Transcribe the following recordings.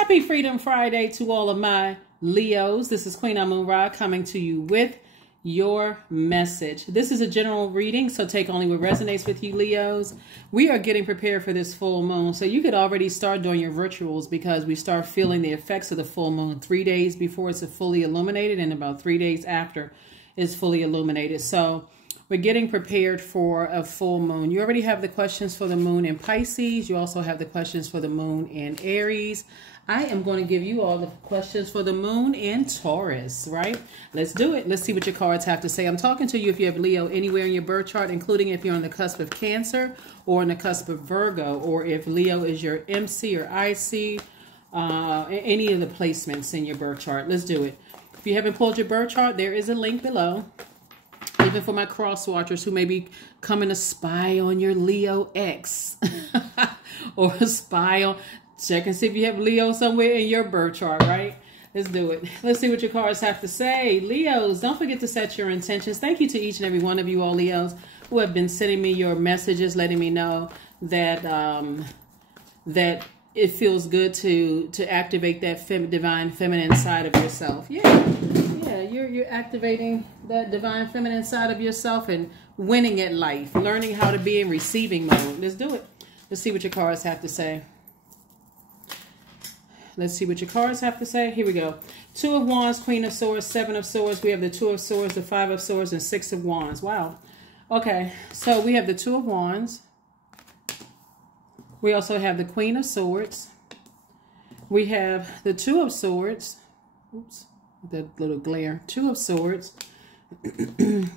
Happy Freedom Friday to all of my Leos. This is Queen Amun Ra coming to you with your message. This is a general reading, so take only what resonates with you, Leos. We are getting prepared for this full moon, so you could already start doing your rituals because we start feeling the effects of the full moon 3 days before it's fully illuminated and about 3 days after it's fully illuminated. So we're getting prepared for a full moon. You already have the questions for the moon in Pisces. You also have the questions for the moon in Aries. I am going to give you all the questions for the moon in Taurus, right? Let's do it. Let's see what your cards have to say. I'm talking to you if you have Leo anywhere in your birth chart, including if you're on the cusp of Cancer or on the cusp of Virgo, or if Leo is your MC or IC, any of the placements in your birth chart. Let's do it. If you haven't pulled your birth chart, there is a link below. Even for my cross watchers who may be coming to spy on your Leo X or spy on, check and see if you have Leo somewhere in your birth chart, right? Let's do it. Let's see what your cards have to say. Leos, don't forget to set your intentions. Thank you to each and every one of you all Leos who have been sending me your messages, letting me know that that it feels good to activate that divine feminine side of yourself. Yeah, you're activating that divine feminine side of yourself and winning at life, learning how to be in receiving mode. Let's do it. Let's see what your cards have to say. Let's see what your cards have to say. Here we go. 2 of Wands, Queen of Swords, 7 of Swords. We have the 2 of Swords, the 5 of Swords, and 6 of Wands. Wow. Okay, so we have the 2 of Wands. We also have the Queen of Swords. We have the 2 of Swords. Oops, that little glare. 2 of Swords.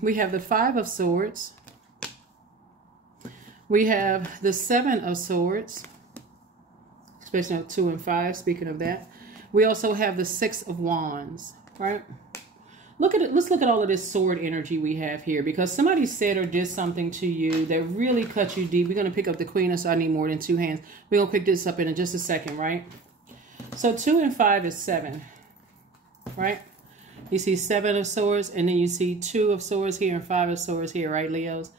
We have the 5 of Swords. We have the 7 of Swords. Especially 2 and 5, speaking of that. We also have the 6 of Wands, right? Look at it. Let's look at all of this sword energy we have here, because somebody said or did something to you that really cut you deep. We're going to pick up the Queen, so I need more than 2 hands. We're going to pick this up in just a second, right? So 2 and 5 is 7, right? You see 7 of Swords, and then you see 2 of Swords here and 5 of Swords here, right, Leos?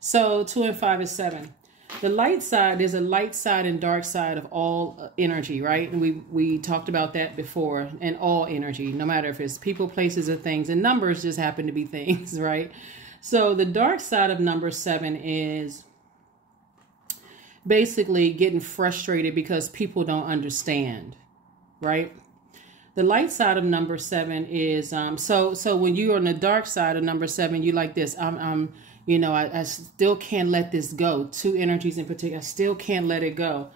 So 2 and 5 is 7. The light side, there's a light side and dark side of all energy, right? And we talked about that before. And all energy, no matter if it's people, places, or things. And numbers just happen to be things, right? So the dark side of number 7 is basically getting frustrated because people don't understand, right? The light side of number 7 is, so when you're on the dark side of number 7, you like this, you know, I still can't let this go. 2 energies in particular, I still can't let it go.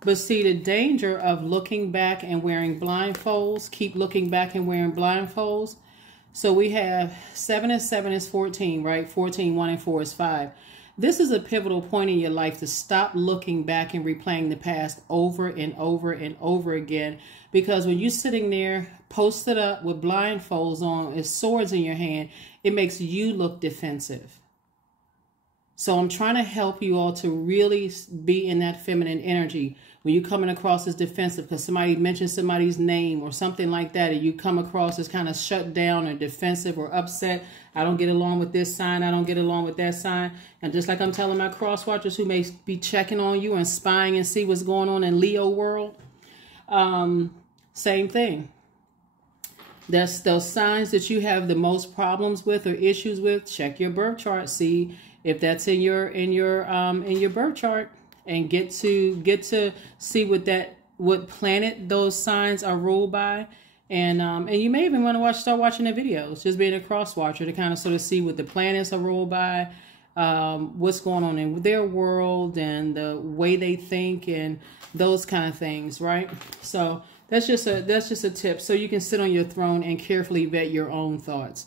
But see, the danger of looking back and wearing blindfolds, keep looking back and wearing blindfolds. So we have 7 and 7 is 14, right? 14, 1 and 4 is 5. This is a pivotal point in your life to stop looking back and replaying the past over and over and over again. Because when you're sitting there posted up with blindfolds on, with swords in your hand, it makes you look defensive. So I'm trying to help you all to really be in that feminine energy. When you're coming across as defensive because somebody mentioned somebody's name or something like that, and you come across as kind of shut down or defensive or upset. I don't get along with this sign. I don't get along with that sign. And just like I'm telling my cross watchers who may be checking on you and spying and see what's going on in Leo world, same thing. That's those signs that you have the most problems with or issues with. Check your birth chart. See if that's in your birth chart, and get to see what planet those signs are ruled by, and you may even want to start watching the videos, just being a cross watcher to kind of sort of see what the planets are ruled by, what's going on in their world and the way they think and those kind of things, right? So that's just a tip, so you can sit on your throne and carefully vet your own thoughts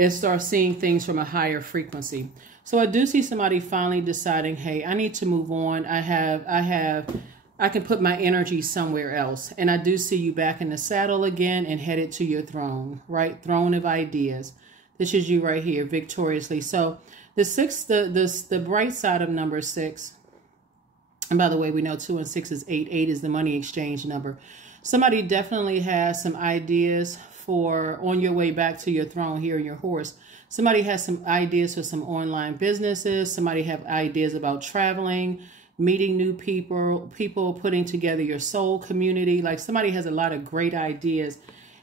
and start seeing things from a higher frequency. So I do see somebody finally deciding, hey, I need to move on. I can put my energy somewhere else. And I do see you back in the saddle again and headed to your throne, right? Throne of ideas. This is you right here, victoriously. So the bright side of number 6, and by the way, we know 2 and 6 is 8. 8 is the money exchange number. Somebody definitely has some ideas for on your way back to your throne here in your horse. Somebody has some ideas for some online businesses. Somebody have ideas about traveling. meeting new people putting together your soul community. Like somebody has a lot of great ideas.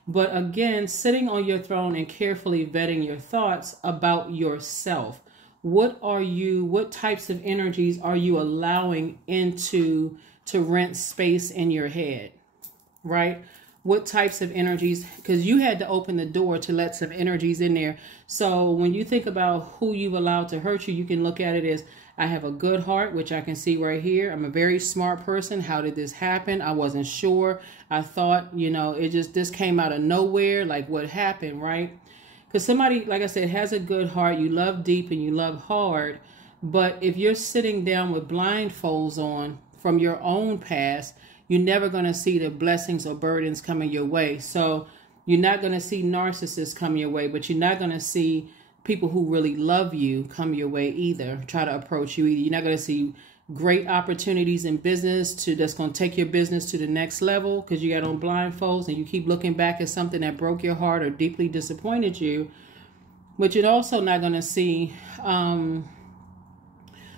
But again, sitting on your throne and carefully vetting your thoughts about yourself. What types of energies are you allowing to rent space in your head, right? What types of energies, because you had to open the door to let some energies in there. So when you think about who you've allowed to hurt you, you can look at it as, I have a good heart, which I can see right here. I'm a very smart person. How did this happen? I wasn't sure. I thought, this came out of nowhere. Like what happened, right? Because somebody, like I said, has a good heart. You love deep and you love hard. But if you're sitting down with blindfolds on from your own past, you're never going to see the blessings or burdens coming your way. So you're not going to see narcissists come your way, but you're not going to see people who really love you come your way either, try to approach you either. You're not going to see great opportunities in business that's going to take your business to the next level because you got on blindfolds and you keep looking back at something that broke your heart or deeply disappointed you. But you're also not going to see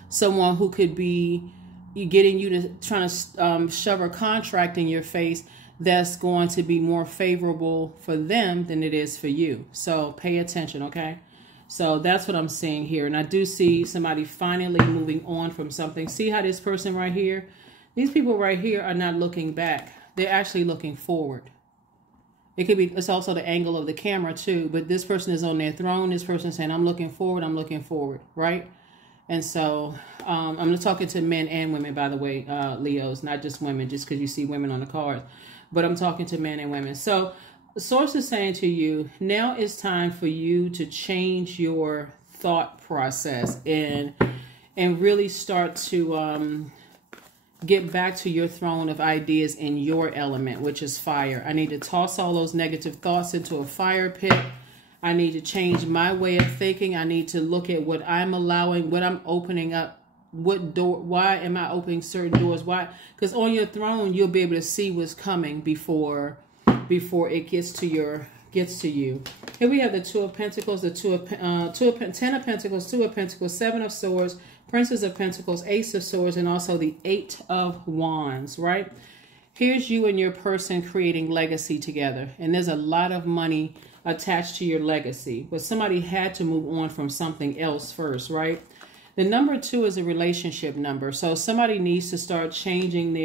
someone who could be getting you to trying to shove a contract in your face that's going to be more favorable for them than it is for you. So pay attention, okay? So that's what I'm seeing here. And I do see somebody finally moving on from something. See how this person right here, these people right here are not looking back. They're actually looking forward. It's also the angle of the camera too, but this person is on their throne. This person is saying, I'm looking forward, right? And so I'm talking to men and women, by the way, Leos, not just women, just because you see women on the cards. But I'm talking to men and women. So the source is saying to you, now it's time for you to change your thought process and really start to get back to your throne of ideas in your element, which is fire. I need to toss all those negative thoughts into a fire pit. I need to change my way of thinking. I need to look at what I'm allowing, what I'm opening up, what door, why am I opening certain doors? Why? Because on your throne, you'll be able to see what's coming before it gets to you. Here we have the Two of Pentacles, the Ten of Pentacles, Two of Pentacles, Seven of Swords, Princess of Pentacles, Ace of Swords, and also the Eight of Wands, right? Here's you and your person creating legacy together. And there's a lot of money attached to your legacy. But somebody had to move on from something else first, right? The number 2 is a relationship number. So somebody needs to start changing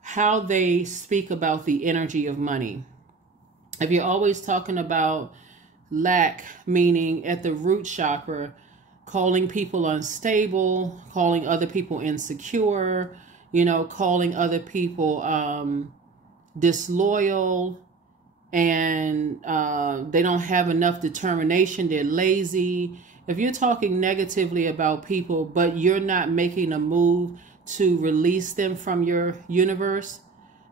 how they speak about the energy of money. If you're always talking about lack, meaning at the root chakra, calling people unstable, calling other people insecure, calling other people disloyal, and they don't have enough determination, they're lazy. If you're talking negatively about people, but you're not making a move to release them from your universe,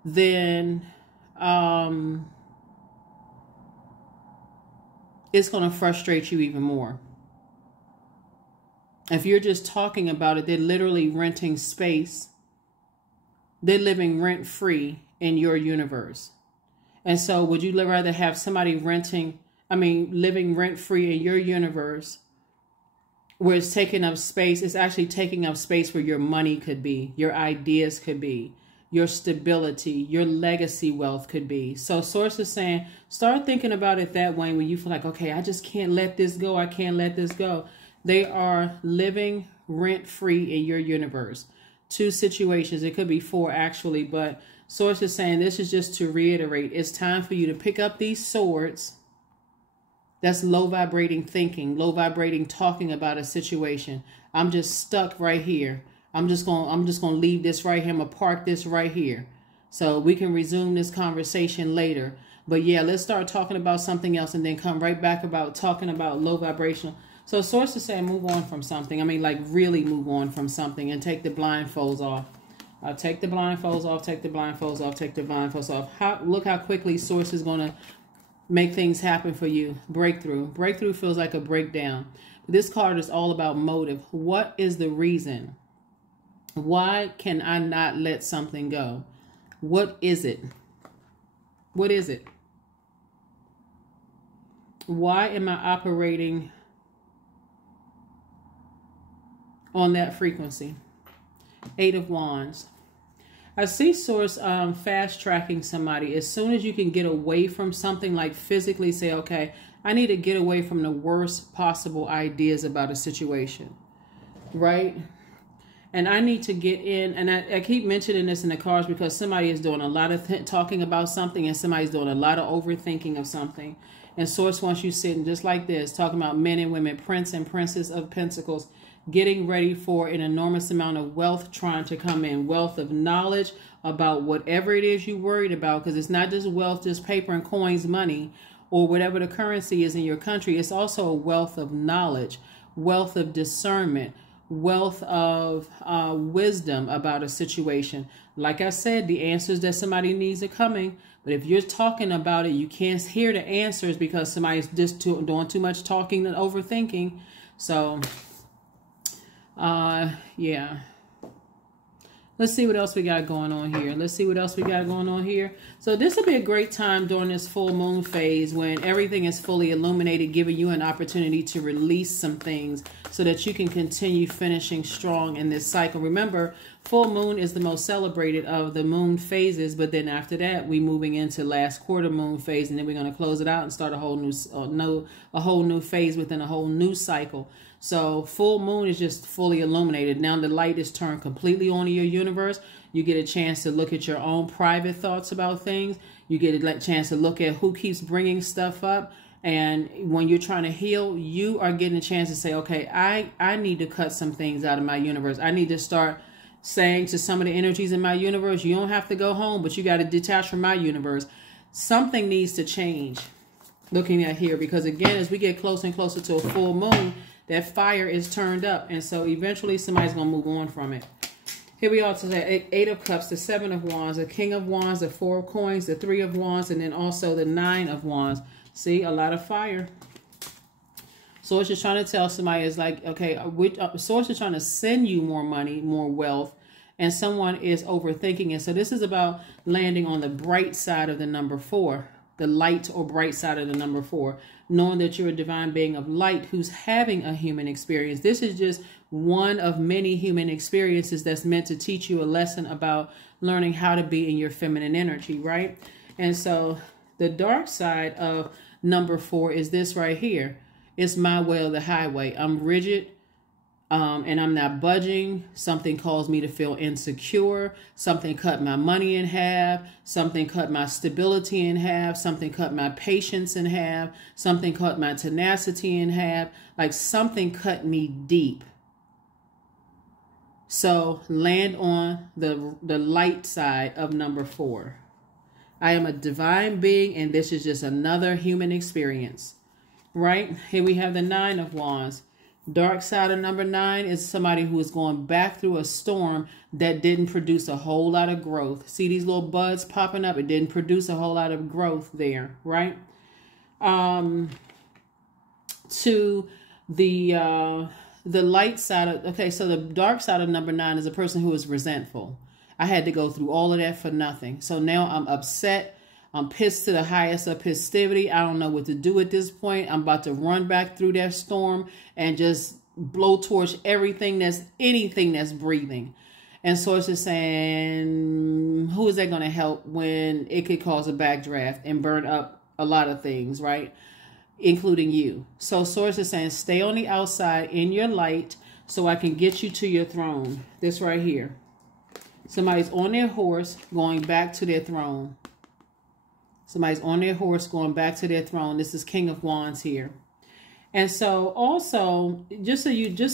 then it's going to frustrate you even more. If you're just talking about it, they're literally renting space. They're living rent-free in your universe. And so would you rather have somebody living rent-free in your universe where it's taking up space? It's actually taking up space where your money could be, your ideas could be, your stability, your legacy wealth could be. So Source is saying, start thinking about it that way when you feel like, okay, I just can't let this go. I can't let this go. They are living rent-free in your universe. 2 situations. It could be 4 actually, but Source is saying this is just to reiterate. It's time for you to pick up these swords. That's low vibrating thinking, low vibrating talking about a situation. I'm just stuck right here. I'm just gonna leave this right here. I'm gonna park this right here. So we can resume this conversation later. But yeah, let's start talking about something else and then come right back about talking about low vibrational. So Source is saying move on from something. Like really move on from something and take the blindfolds off. Take the blindfolds off, take the blindfolds off, take the blindfolds off. Look how quickly Source is going to make things happen for you. Breakthrough. Breakthrough feels like a breakdown. This card is all about motive. What is the reason? Why can I not let something go? What is it? What is it? Why am I operating on that frequency? Eight of Wands. I see Source fast tracking somebody. As soon as you can get away from something, like physically say, okay, I need to get away from the worst possible ideas about a situation, right? And I need to get in, and I keep mentioning this in the cards because somebody is doing a lot of talking about something and somebody's doing a lot of overthinking of something. And Source wants you sitting just like this, talking about men and women, Prince and Princess of Pentacles, getting ready for an enormous amount of wealth trying to come in. Wealth of knowledge about whatever it is you're worried about, because it's not just wealth, just paper and coins, money, or whatever the currency is in your country. It's also a wealth of knowledge, wealth of discernment, wealth of wisdom about a situation. Like I said, the answers that somebody needs are coming. But if you're talking about it, you can't hear the answers because somebody's just doing too much talking and overthinking. So yeah. Let's see what else we got going on here. So this will be a great time during this full moon phase when everything is fully illuminated, giving you an opportunity to release some things so that you can continue finishing strong in this cycle. Remember, full moon is the most celebrated of the moon phases, but then after that, we're moving into last quarter moon phase, and then we're going to close it out and start a whole new phase within a whole new cycle. So full moon is just fully illuminated. Now the light is turned completely on in your universe. You get a chance to look at your own private thoughts about things. You get a chance to look at who keeps bringing stuff up. And when you're trying to heal, you are getting a chance to say, okay, I need to cut some things out of my universe. I need to start saying to some of the energies in my universe, you don't have to go home, but you got to detach from my universe. Something needs to change. Looking at here, because again, as we get closer and closer to a full moon, that fire is turned up. And so eventually somebody's going to move on from it. Here we are today, Eight of Cups, the Seven of Wands, the King of Wands, the Four of Coins, the Three of Wands, and then also the Nine of Wands. See, a lot of fire. Source is trying to tell somebody is like, okay, Source is trying to send you more money, more wealth, and someone is overthinking it. So this is about landing on the bright side of the number 4, the light or bright side of the number 4, knowing that you're a divine being of light who's having a human experience. This is just one of many human experiences that's meant to teach you a lesson about learning how to be in your feminine energy, right? And so the dark side of number 4 is this right here. It's my way or the highway. I'm rigid. And I'm not budging. Something caused me to feel insecure. Something cut my money in half. Something cut my stability in half. Something cut my patience in half. Something cut my tenacity in half. Like something cut me deep. So land on the light side of number 4. I am a divine being, and this is just another human experience. Right? Here we have the Nine of Wands. Dark side of number 9 is somebody who is going back through a storm that didn't produce a whole lot of growth. See these little buds popping up? It didn't produce a whole lot of growth there, right? To the light side of, okay, so the dark side of number 9 is a person who is resentful. I had to go through all of that for nothing. So now I'm upset. I'm pissed to the highest of festivity. I don't know what to do at this point. I'm about to run back through that storm and just blow torch anything that's breathing. And Source is saying, who is that going to help when it could cause a backdraft and burn up a lot of things, right? Including you. So Source is saying, stay on the outside in your light so I can get you to your throne. This right here. Somebody's on their horse going back to their throne. Somebody's on their horse going back to their throne. This is King of Wands here. And so also, just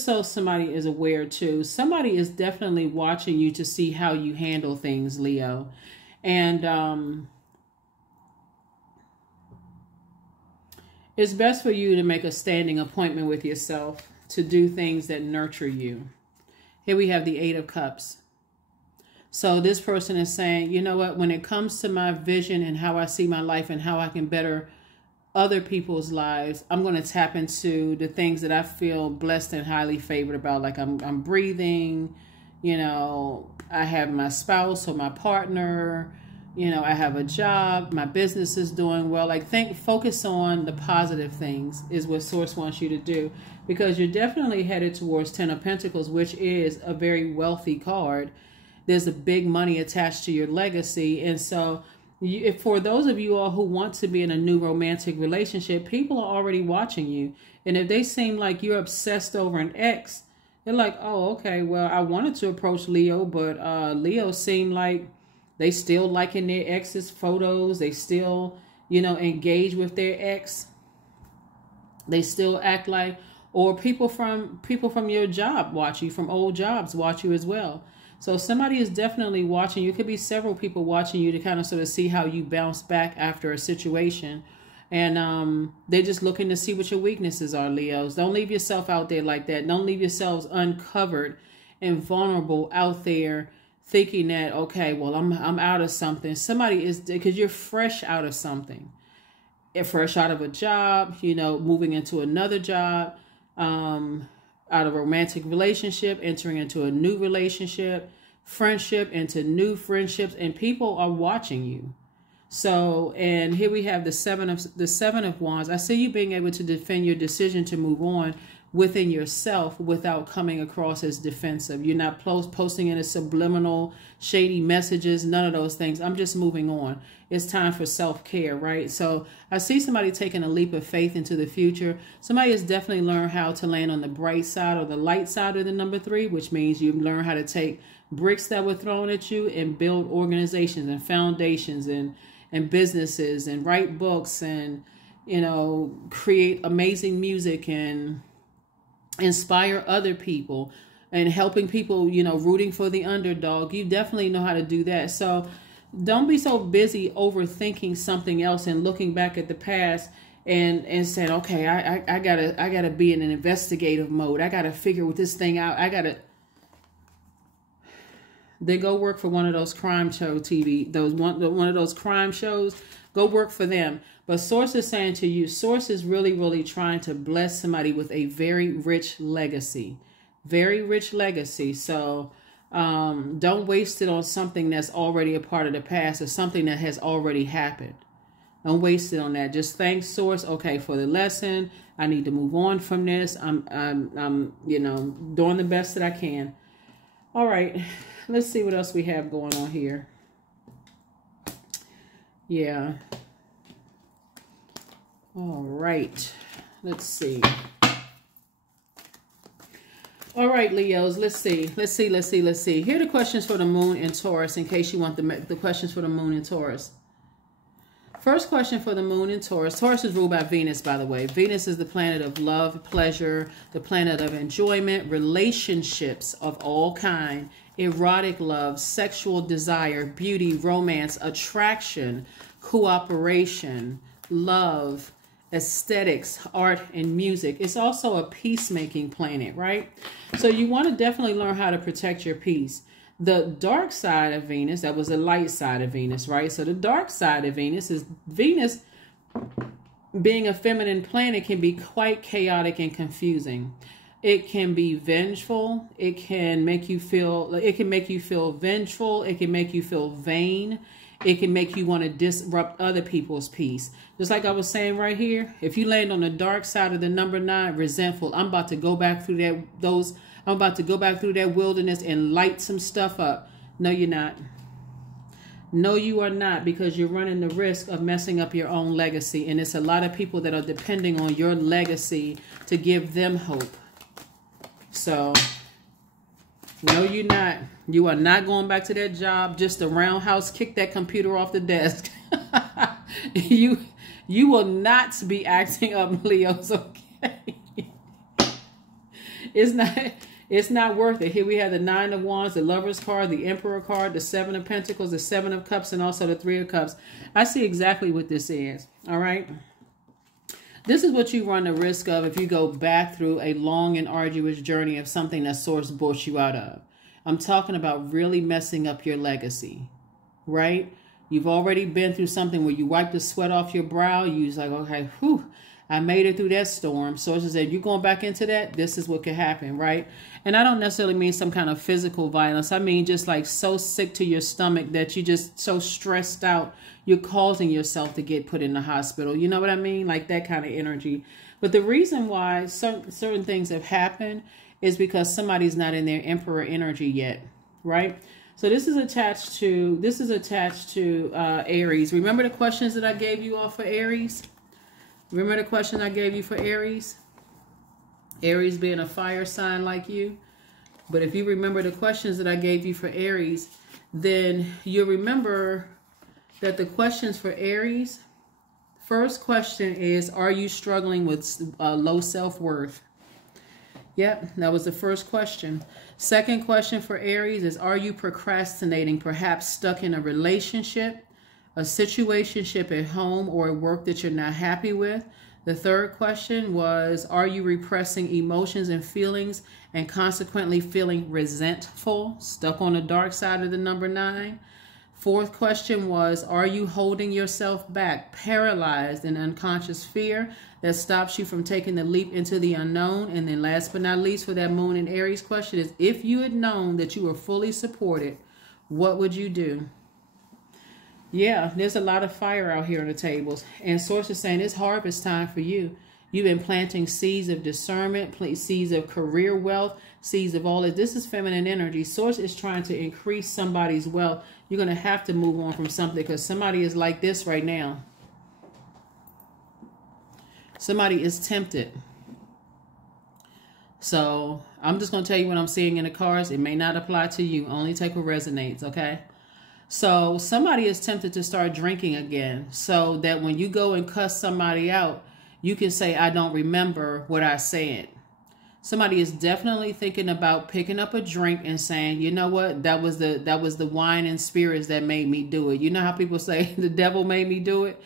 so somebody is aware too, somebody is definitely watching you to see how you handle things, Leo. And it's best for you to make a standing appointment with yourself to do things that nurture you. Here we have the Eight of Cups. So this person is saying, you know what, when it comes to my vision and how I see my life and how I can better other people's lives, I'm going to tap into the things that I feel blessed and highly favored about. Like I'm breathing, you know, I have my spouse or my partner, You know, I have a job, my business is doing well. Like, focus on the positive things is what Source wants you to do, because you're definitely headed towards 10 of Pentacles, which is a very wealthy card. There's a big money attached to your legacy. And so for those of you all who want to be in a new romantic relationship, people are already watching you. And if they seem like you're obsessed over an ex, they're like, oh, okay, well, I wanted to approach Leo, but Leo seemed like they still liking their ex's photos. They still, you know, engage with their ex. They still act like, or people from your job watch you, from old jobs watch you as well. So somebody is definitely watching you. It could be several people watching you to kind of sort of see how you bounce back after a situation. And they're just looking to see what your weaknesses are, Leos. Don't leave yourself out there like that. Don't leave yourselves uncovered and vulnerable out there thinking that, okay, well, I'm out of something. Somebody is, because you're fresh out of something. You're fresh out of a job, you know, moving into another job, out of a romantic relationship, entering into a new relationship, friendship, into new friendships, and people are watching you. So, and here we have the seven of Wands. I see you being able to defend your decision to move on within yourself without coming across as defensive. You're not posting in a subliminal, shady messages, none of those things. I'm just moving on. It's time for self-care, right? So I see somebody taking a leap of faith into the future. Somebody has definitely learned how to land on the bright side or the light side of the number 3, which means you learn how to take bricks that were thrown at you and build organizations and foundations and businesses and write books and, you know, create amazing music and inspire other people and helping people, you know, rooting for the underdog. You definitely know how to do that. So don't be so busy overthinking something else and looking back at the past and saying, okay, I gotta be in an investigative mode. I gotta figure this thing out. They go work for one of those crime show TV, one of those crime shows. Go work for them. But Source is saying to you, Source is really, really trying to bless somebody with a very rich legacy. Very rich legacy. So don't waste it on something that's already a part of the past or something that has already happened. Don't waste it on that. Just thank Source, okay, for the lesson. I need to move on from this. I'm you know, doing the best that I can. All right. Let's see what else we have going on here. Yeah. All right. Let's see. All right, Leos. Let's see. Here are the questions for the moon in Taurus in case you want the questions for the moon in Taurus. First question for the moon in Taurus. Taurus is ruled by Venus, by the way. Venus is the planet of love, pleasure, the planet of enjoyment, relationships of all kind, erotic love, sexual desire, beauty, romance, attraction, cooperation, love, aesthetics, art, and music. It's also a peacemaking planet, right? So you want to definitely learn how to protect your peace. The dark side of Venus, that was the light side of Venus, right? So the dark side of Venus is Venus being a feminine planet can be quite chaotic and confusing. It can be vengeful. It can make you feel vengeful. It can make you feel vain. It can make you want to disrupt other people's peace. Just like I was saying right here, if you land on the dark side of the number 9, resentful, I'm about to go back through that wilderness and light some stuff up. No, you're not. No, you are not, because you're running the risk of messing up your own legacy. And it's a lot of people that are depending on your legacy to give them hope. So, no, you're not. You are not going back to that job, just a roundhouse, kick that computer off the desk. You will not be acting up, Leos, okay? It's not worth it. Here we have the 9 of Wands, the Lover's card, the Emperor card, the 7 of Pentacles, the 7 of Cups, and also the 3 of Cups. I see exactly what this is, all right? This is what you run the risk of if you go back through a long and arduous journey of something that Source brought you out of. I'm talking about really messing up your legacy, right? You've already been through something where you wipe the sweat off your brow. You was like, okay, whew, I made it through that storm. Sources said, you're going back into that, this is what could happen, right? And I don't necessarily mean some kind of physical violence. I mean just like so sick to your stomach that you just so stressed out, you're causing yourself to get put in the hospital. You know what I mean? Like that kind of energy. But the reason why certain things have happened is because somebody's not in their emperor energy yet, right? So this is attached to Aries. Remember the questions that I gave you all for Aries? Remember the question I gave you for Aries? Aries being a fire sign like you. But if you remember the questions that I gave you for Aries, then you'll remember that the questions for Aries, first question is, are you struggling with low self-worth? Yep, that was the first question. Second question for Aries is, are you procrastinating, perhaps stuck in a relationship, a situationship at home or at work that you're not happy with? The third question was, are you repressing emotions and feelings and consequently feeling resentful, stuck on the dark side of the number 9? Fourth question was, are you holding yourself back, paralyzed in unconscious fear that stops you from taking the leap into the unknown? And then last but not least for that Moon and Aries question is, if you had known that you were fully supported, what would you do? Yeah, there's a lot of fire out here on the tables. And Source is saying it's harvest time for you. You've been planting seeds of discernment, seeds of career wealth, seeds of all of this. Is feminine energy. Source is trying to increase somebody's wealth. You're going to have to move on from something because somebody is like this right now. Somebody is tempted. So I'm just going to tell you what I'm seeing in the cards. It may not apply to you. Only take what resonates, okay? So somebody is tempted to start drinking again so that when you go and cuss somebody out, you can say, I don't remember what I said. Somebody is definitely thinking about picking up a drink and saying, you know what, that was the wine and spirits that made me do it. You know how people say the devil made me do it?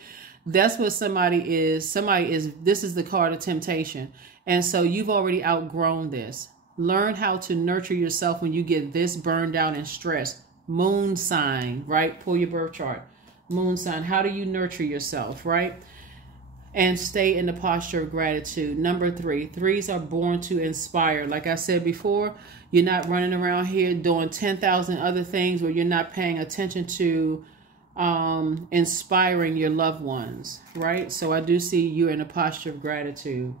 That's what somebody is. This is the card of temptation. And so you've already outgrown this. Learn how to nurture yourself when you get this burned out and stressed. Moon sign, right? Pull your birth chart. Moon sign. How do you nurture yourself, right? And stay in the posture of gratitude. Number 3, 3s are born to inspire. Like I said before, you're not running around here doing 10,000 other things where you're not paying attention to inspiring your loved ones, right? So I do see you in a posture of gratitude.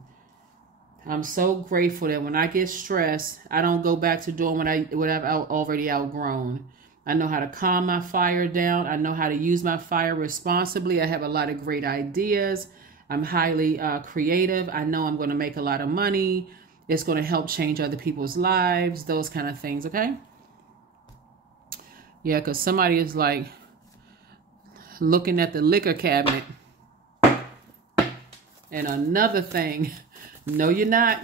I'm so grateful that when I get stressed, I don't go back to doing what I've already outgrown. I know how to calm my fire down. I know how to use my fire responsibly. I have a lot of great ideas. I'm highly creative. I know I'm going to make a lot of money. It's going to help change other people's lives, those kind of things, okay? Yeah, because somebody is like looking at the liquor cabinet. And another thing, no, you're not.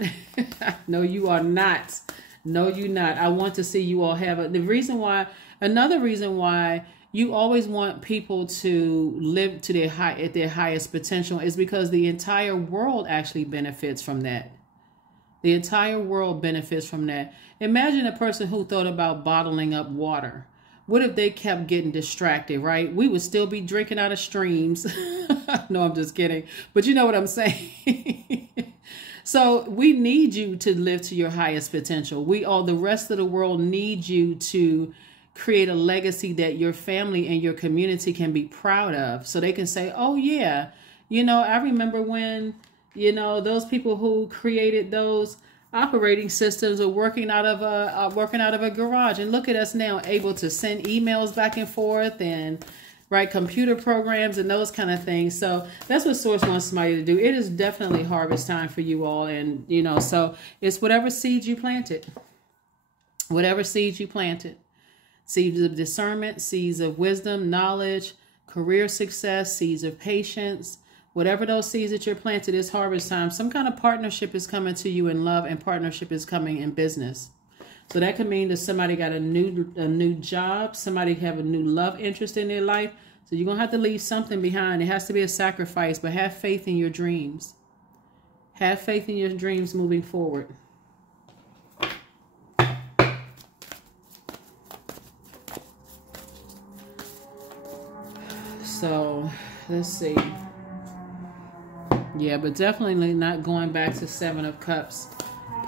No, you are not. No, you're not. I want to see you all have another reason why you always want people to live to at their highest potential is because the entire world actually benefits from that. The entire world benefits from that. Imagine a person who thought about bottling up water. What if they kept getting distracted, right? We would still be drinking out of streams. No, I'm just kidding. But you know what I'm saying? So we need you to live to your highest potential. The rest of the world needs you to create a legacy that your family and your community can be proud of. So they can say, oh yeah, I remember when, those people who created those operating systems are working out of a garage. And look at us now, able to send emails back and forth and write computer programs and those kind of things. So that's what Source wants somebody to do. It is definitely harvest time for you all. And, so it's whatever seeds you planted. Whatever seeds you planted. Seeds of discernment, seeds of wisdom, knowledge, career success, seeds of patience. Whatever those seeds that you're planted, is harvest time. Some kind of partnership is coming to you in love, and partnership is coming in business. So that could mean that somebody got a new job, somebody have a new love interest in their life. So you're going to have to leave something behind. It has to be a sacrifice, but have faith in your dreams. Have faith in your dreams moving forward. So let's see. Yeah, but definitely not going back to Seven of Cups.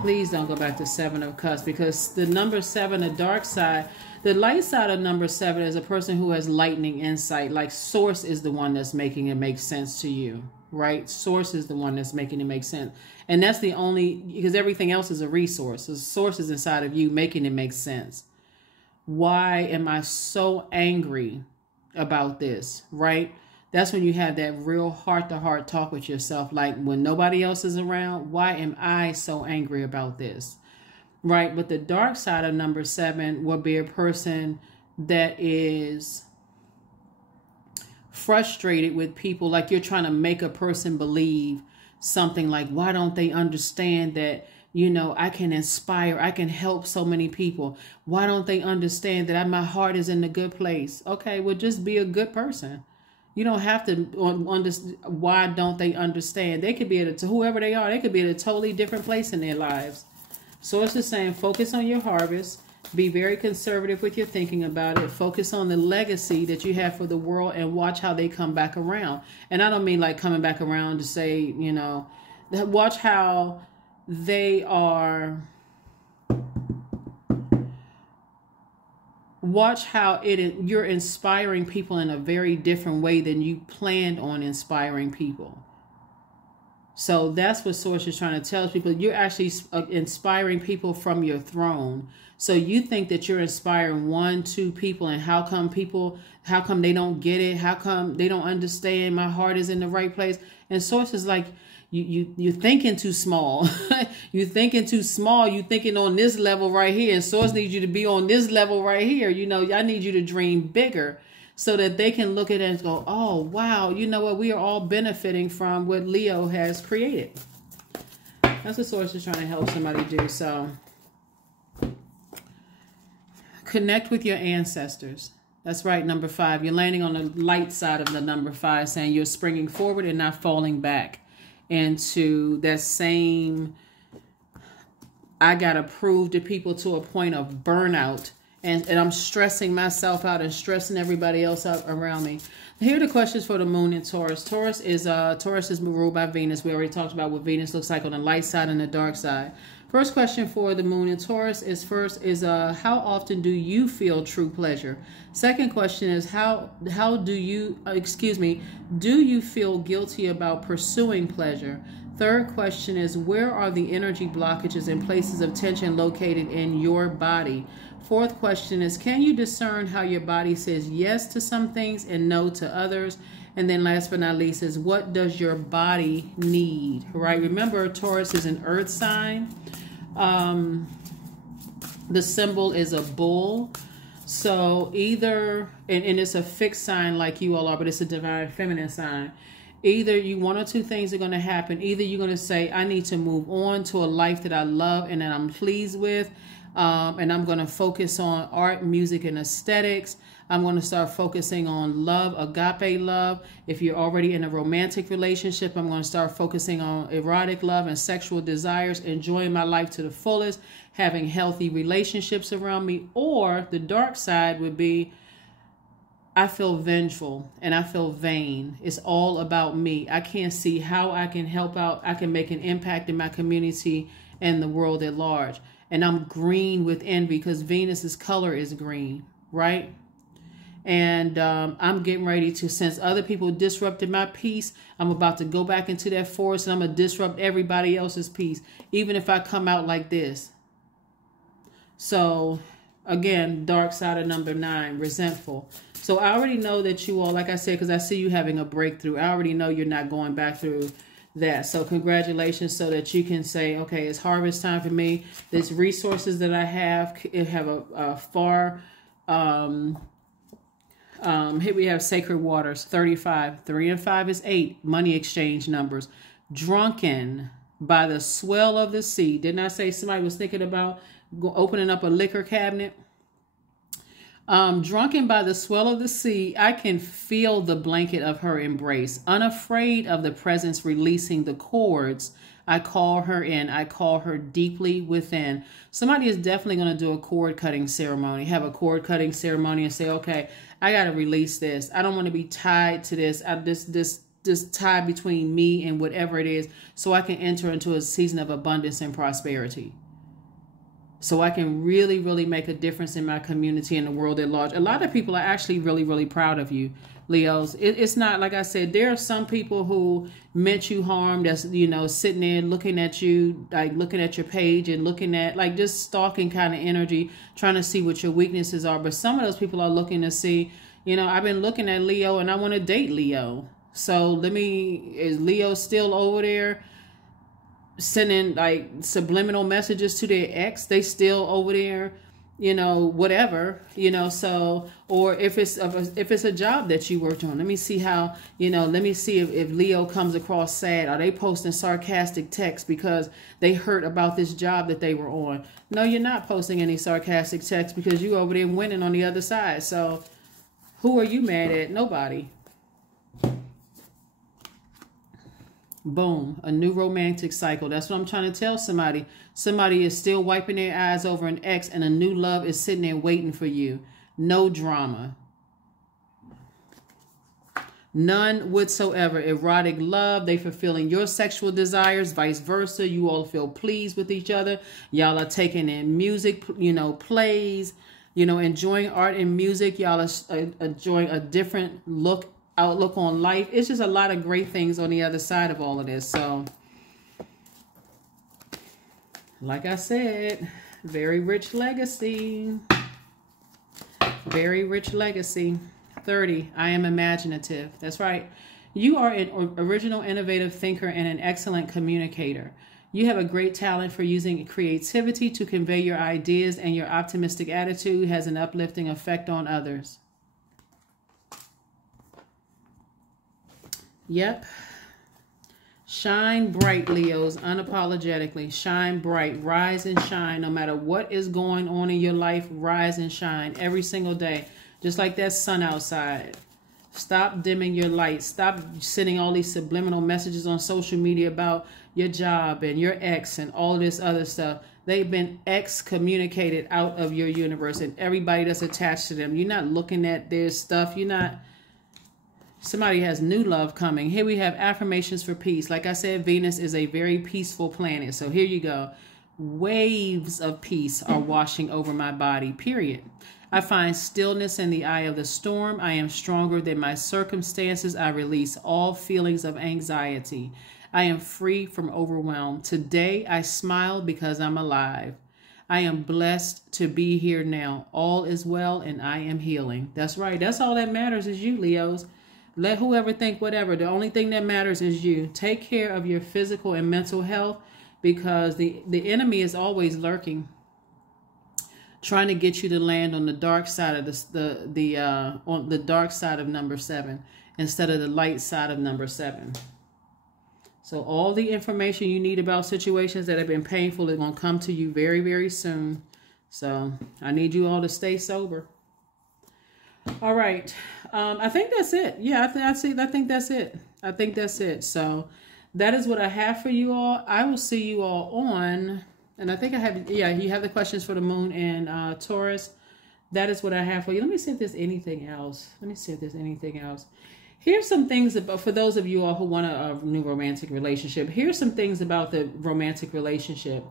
Please don't go back to Seven of Cups, because the number 7, the dark side, the light side of number 7 is a person who has lightning insight. Like Source is the one that's making it make sense to you, right? Source is the one that's making it make sense. And that's the only, because everything else is a resource. The source is inside of you making it make sense. Why am I so angry about this, right? That's when you have that real heart-to-heart talk with yourself. Like when nobody else is around, why am I so angry about this? Right? But the dark side of number 7 will be a person that is frustrated with people. Like you're trying to make a person believe something, like, why don't they understand that, you know, I can inspire, I can help so many people. Why don't they understand that my heart is in a good place? Okay, well, just be a good person. You don't have to understand. Why don't they understand? They could be at whoever they are, they could be at a totally different place in their lives. So it's just saying, focus on your harvest. Be very conservative with your thinking about it. Focus on the legacy that you have for the world and watch how they come back around. And I don't mean like coming back around to say, you know, watch how they are. Watch how you're inspiring people in a very different way than you planned on inspiring people. So that's what Source is trying to tell people. You're actually inspiring people from your throne. So you think that you're inspiring 1, 2 people, and how come they don't get it? How come they don't understand? My heart is in the right place. And Source is like, you're thinking too small. You're thinking too small. You're thinking on this level right here. And Source needs you to be on this level right here. You know, I need you to dream bigger so that they can look at it and go, oh, wow, you know what? We are all benefiting from what Leo has created. That's what Source is trying to help somebody do. So connect with your ancestors. That's right, number 5. You're landing on the light side of the number 5, saying you're springing forward and not falling back into that same, I got to prove to people to a point of burnout. And I'm stressing myself out and stressing everybody else out around me. Here are the questions for the moon in Taurus. Taurus is ruled by Venus. We already talked about what Venus looks like on the light side and the dark side. First question for the moon in Taurus is how often do you feel true pleasure? Second question is do you feel guilty about pursuing pleasure? Third question is, where are the energy blockages and places of tension located in your body? Fourth question is, can you discern how your body says yes to some things and no to others? And then last but not least is, what does your body need? Right? Remember, Taurus is an earth sign. The symbol is a bull. So either, and it's a fixed sign like you all are, but it's a divine feminine sign. Either one or two things are going to happen. Either you're going to say, I need to move on to a life that I love and that I'm pleased with. And I'm going to focus on art, music, and aesthetics. I'm going to start focusing on love, agape love. If you're already in a romantic relationship, I'm going to start focusing on erotic love and sexual desires, enjoying my life to the fullest, having healthy relationships around me. Or the dark side would be, I feel vengeful and I feel vain. It's all about me. I can't see how I can help out. I can make an impact in my community and the world at large. And I'm green with envy because Venus's color is green, right? And I'm getting ready to, since other people disrupted my peace, I'm about to go back into that forest and I'm going to disrupt everybody else's peace, even if I come out like this. So, again, dark side of number 9, resentful. So I already know that you all, like I said, because I see you having a breakthrough, I already know you're not going back through that. So congratulations, so that you can say, okay, it's harvest time for me. These resources that I have a far, here we have sacred waters, 35, 3 and 5 is 8, money exchange numbers. Drunken by the swell of the sea. Didn't I say somebody was thinking about opening up a liquor cabinet? Drunken by the swell of the sea, I can feel the blanket of her embrace. Unafraid of the presence releasing the cords, I call her in. I call her deeply within. Somebody is definitely going to do a cord cutting ceremony. Have a cord cutting ceremony and say, okay, I got to release this. I don't want to be tied to this. this tie between me and whatever it is, so I can enter into a season of abundance and prosperity. So I can really, really make a difference in my community and the world at large. A lot of people are actually really, really proud of you, Leos. It's not, like I said, there are some people who meant you harm that's, you know, sitting there looking at you, like looking at your page and looking at, like, just stalking kind of energy, trying to see what your weaknesses are. But some of those people are looking to see, you know, I've been looking at Leo and I want to date Leo. So is Leo still over there sending like subliminal messages to their ex? They still over there, you know, whatever, you know. So, or if it's a job that you worked on, let me see how, you know, let me see if Leo comes across sad. Are they posting sarcastic texts because they hurt about this job that they were on? No, you're not posting any sarcastic texts because you over there winning on the other side. So who are you mad at? Nobody. Boom, a new romantic cycle. That's what I'm trying to tell somebody. Somebody is still wiping their eyes over an ex and a new love is sitting there waiting for you. No drama. None whatsoever. Erotic love. They fulfilling your sexual desires, vice versa. You all feel pleased with each other. Y'all are taking in music, you know, plays, you know, enjoying art and music. Y'all are enjoying a different outlook on life. It's just a lot of great things on the other side of all of this. So, like I said, very rich legacy. Very rich legacy. 30, I am imaginative. That's right. You are an original, innovative thinker and an excellent communicator. You have a great talent for using creativity to convey your ideas, and your optimistic attitude has an uplifting effect on others. Yep. Shine bright, Leos, unapologetically. Shine bright. Rise and shine. No matter what is going on in your life, rise and shine every single day. Just like that sun outside. Stop dimming your light. Stop sending all these subliminal messages on social media about your job and your ex and all this other stuff. They've been excommunicated out of your universe and everybody that's attached to them. You're not looking at their stuff. You're not... Somebody has new love coming. Here we have affirmations for peace. Like I said, Venus is a very peaceful planet. So here you go. Waves of peace are washing over my body, period. I find stillness in the eye of the storm. I am stronger than my circumstances. I release all feelings of anxiety. I am free from overwhelm. Today, I smile because I'm alive. I am blessed to be here now. All is well and I am healing. That's right. That's all that matters is you, Leos. Let whoever think whatever. The only thing that matters is you. Take care of your physical and mental health because the enemy is always lurking, trying to get you to land on the dark side of on the dark side of number 7 instead of the light side of number 7. So all the information you need about situations that have been painful is going to come to you very, very soon. So I need you all to stay sober. All right. I think that's it. Yeah, I think that's it. I think that's it. So that is what I have for you all. I will see you all on, and I think I have, yeah, you have the questions for the moon and Taurus. That is what I have for you. Let me see if there's anything else. Here's some things about, for those of you all who want a new romantic relationship, here's some things about the romantic relationship.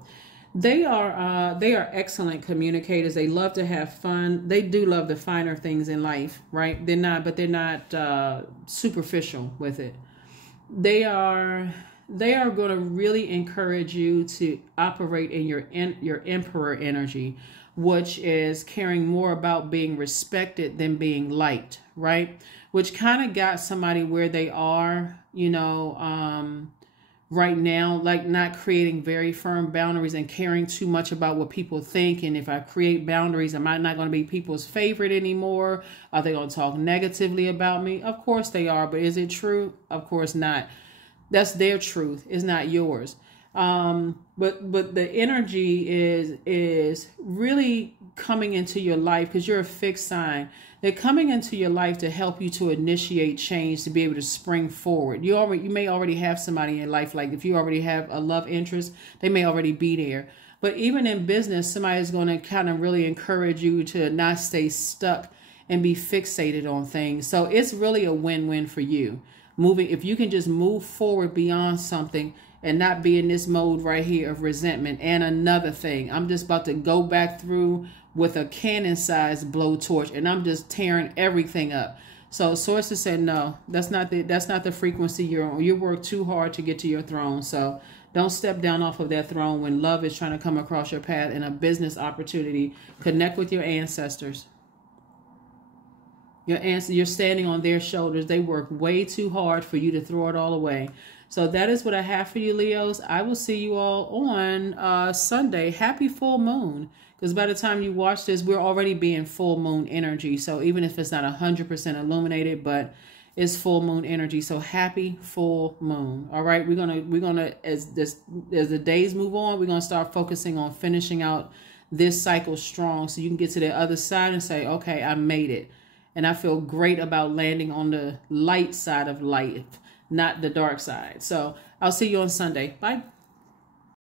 They are excellent communicators. They love to have fun. They do love the finer things in life, right? They're not superficial with it. They are going to really encourage you to operate in your emperor energy, which is caring more about being respected than being liked, right? Which kind of got somebody where they are, you know, right now, like not creating very firm boundaries and caring too much about what people think. And if I create boundaries, am I not going to be people's favorite anymore? Are they going to talk negatively about me? Of course they are. But is it true? Of course not. That's their truth. It's not yours. But the energy is really coming into your life because you're a fixed sign. They're coming into your life to help you to initiate change, to be able to spring forward. You may already have somebody in your life. Like if you already have a love interest, they may already be there. But even in business, somebody is going to kind of really encourage you to not stay stuck and be fixated on things. So it's really a win-win for you. moving, if you can just move forward beyond something and not be in this mode right here of resentment. And another thing, I'm just about to go back through with a cannon-sized blowtorch, and I'm just tearing everything up. So sources said, no, that's not the frequency you're on. You work too hard to get to your throne. So don't step down off of that throne when love is trying to come across your path in a business opportunity. Connect with your ancestors. You're standing on their shoulders. They work way too hard for you to throw it all away. So that is what I have for you, Leos. I will see you all on Sunday. Happy full moon. Because by the time you watch this, we're already being full moon energy. So even if it's not 100% illuminated, but it's full moon energy. So happy full moon. All right. We're gonna as the days move on, we're gonna start focusing on finishing out this cycle strong, so you can get to the other side and say, okay, I made it. And I feel great about landing on the light side of life, not the dark side. So I'll see you on Sunday. Bye.